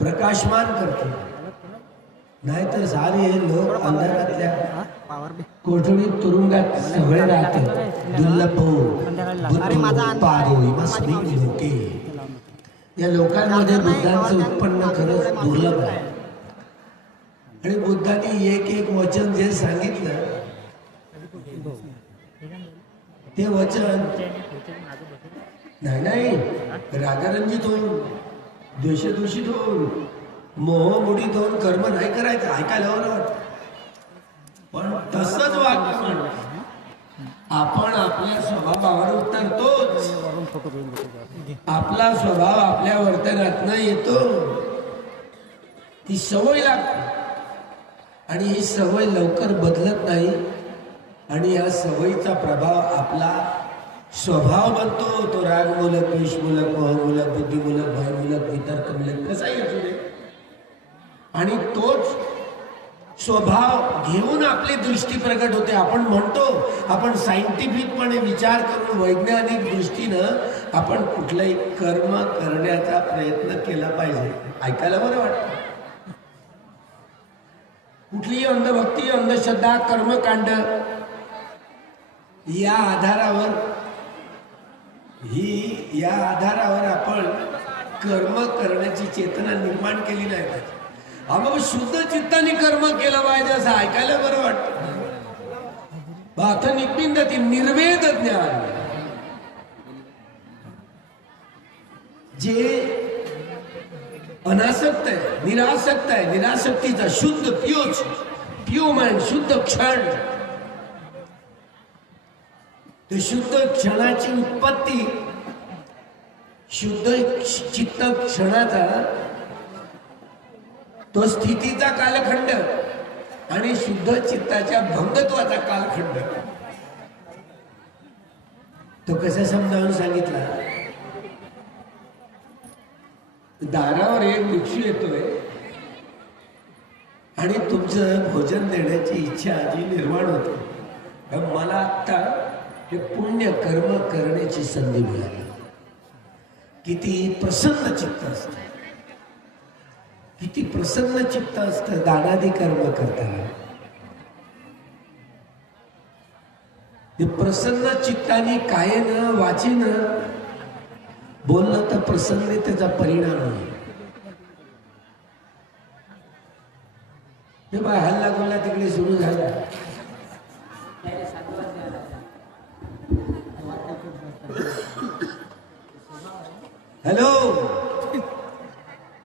प्रकाशमान करते, नाही तर सारे लोक अंधारातल्या कोठडीत तुरुंगात सगळे राहते. दुर्लभ या लोकांमध्ये बुद्धांचं उत्पन्न खरंच दुर्लभ आहे. आणि बुद्धांनी एक एक वचन जे सांगितलं ते वचन नाही रागरंजित होऊन, द्वेषदूषित होऊन, मोहमुडीत होऊन कर्म नाही करायचं. ऐकायला वाटत, पण तसंच वागणं आपण आपल्या स्वभावावर उतरतोच. आपला स्वभाव आपल्या वर्तनातनं येतो, ती सवय लागते आणि ही सवय लवकर बदलत नाही. आणि या सवयीचा प्रभाव आपला स्वभाव बनतो. तो रागमूलक, द्वेषमूलक, मोहमूलक, बुद्धिमूलक, भयमूलक, वितर्कमूलक कसाही असू दे. आणि तोच स्वभाव घेऊन आपली दृष्टी प्रकट होते. आपण म्हणतो, आपण सायंटिफिकपणे विचार करून वैज्ञानिक दृष्टीनं आपण कुठलंही कर्म करण्याचा प्रयत्न केला पाहिजे. ऐकायला बरं वाटतं. कुठलीही अंधभक्ती, अंधश्रद्धा, कर्मकांड या आधारावर आपण कर्म करण्याची चेतना निर्माण केली नाही पाहिजे. मग शुद्ध चित्ताने कर्म केलं पाहिजे असं ऐकायला बरं वाटतं. आता निपिंदती निर्वेद ज्ञान, जे अनासक्त आहे, निरासक्त आहे, निरासक्तीचा शुद्ध प्युअर माइंड, शुद्ध क्षण, ते शुद्ध क्षणाची उत्पत्ती, शुद्ध चित्त क्षणाचा तो स्थितीचा कालखंड आणि शुद्ध चित्ताच्या भंगत्वाचा कालखंड. तो कसा समजावून सांगितला. दारावर एक भिक्षू येतोय आणि तुमचं भोजन देण्याची इच्छा जी निर्माण होते. मला आता हे पुण्य कर्म करण्याची संधी मिळाली. किती प्रसन्न चित्त असतं, किती प्रसन्न चित्त असतं दानादी कर्म करताना. ते प्रसन्न चित्ताने कायेनं वाचेनं बोललं तर प्रसन्नतेचा परिणाम होईल. ते बा हल्ला गोल्ला तिकडे सुरू झाला. हॅलो.